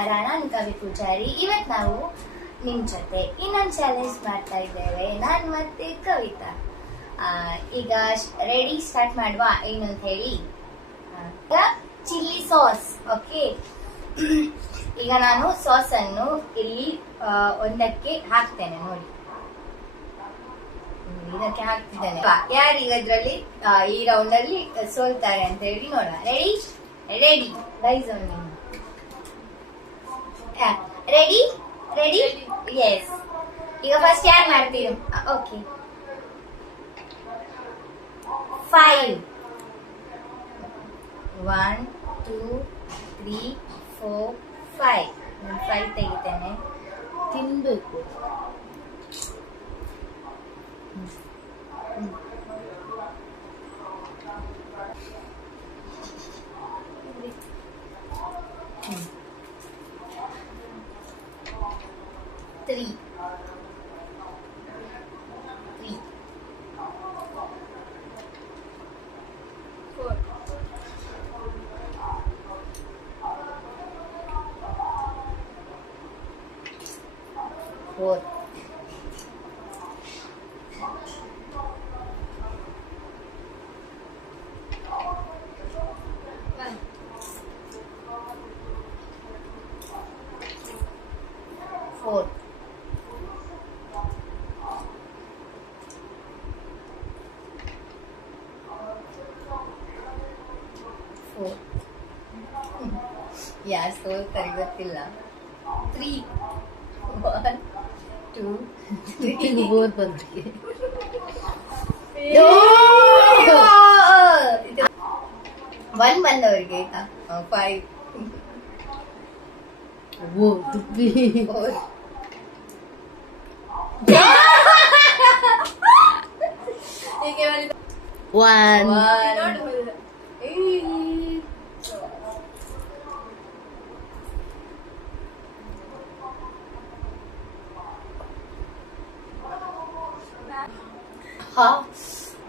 ನಮಸ್ಕಾರ, ನಾನು ಕವಿ ಪೂಜಾರಿ. ಇವತ್ತು ನಾವು ನಿಮ್ ಜೊತೆ ಇನ್ನೊಂದು ಚಾಲೆಂಜ್ ಮಾಡ್ತಾ ಇದ್ದೇವೆ, ನಾನು ಮತ್ತೆ ಕವಿತಾ. ಈಗ ರೆಡಿ, ಸ್ಟಾರ್ಟ್ ಮಾಡುವ ಏನು ಅಂತ ಹೇಳಿ. Chilli sauce. ಓಕೆ, ಈಗ ನಾನು ಸಾಸ್ ಅನ್ನು ಇಲ್ಲಿ ಒಂದಕ್ಕೆ ಹಾಕ್ತೇನೆ. ನೋಡಿ, ಇದಕ್ಕೆ ಹಾಕ್ತಿದ್ದೇನೆ. ಯಾರು ಈಗ ಇದ್ರಲ್ಲಿ ಈ ರೌಂಡ್ ಅಲ್ಲಿ ಸೋಲ್ತಾರೆ ಅಂತ ಹೇಳಿ ನೋಡೋಣ. Ready ready guys, ready ready yes. ಈಗ ಫಸ್ಟ್ ಯಾರು ಮಾಡ್ತೀವಿ? ಓಕೆ, 5 1 2 3 4 5. ನಾನು 5 ತೆಗಿತೇನೆ. ತಿನ್ಬೇಕು. Three. 4. 4. 4. 4. ಯಾರು ಸೋಲ್ತಾರೆ ಗೊತ್ತಿಲ್ಲ. 3 1 2 3 ಬೋರ್ ಬಂದ್ರಿ. 1 ಬಂದವರಿಗೆ ಆಯ್ತಾ. 5 ಓ ತುಪ್ಪಿ. 4 1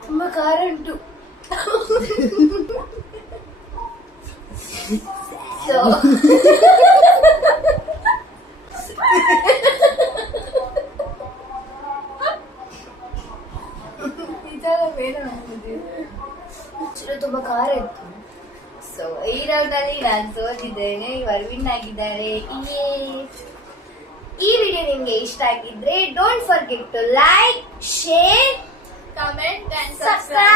ತುಂಬಾ ಖಾರ ಉಂಟು. ಸೊ ತುಂಬಾ ಖಾರ ಇತ್ತು. ಸೊ ಈ ರೌಂಡ್ ಅಲ್ಲಿ ನಾನು ಸೋತಿದ್ದೇನೆ, ಇವರು ವಿನ್ ಆಗಿದ್ದಾರೆ. ಈ ವಿಡಿಯೋ ನಿಮ್ಗೆ ಇಷ್ಟ ಆಗಿದ್ರೆ don't forget to like, share, comment and subscribe.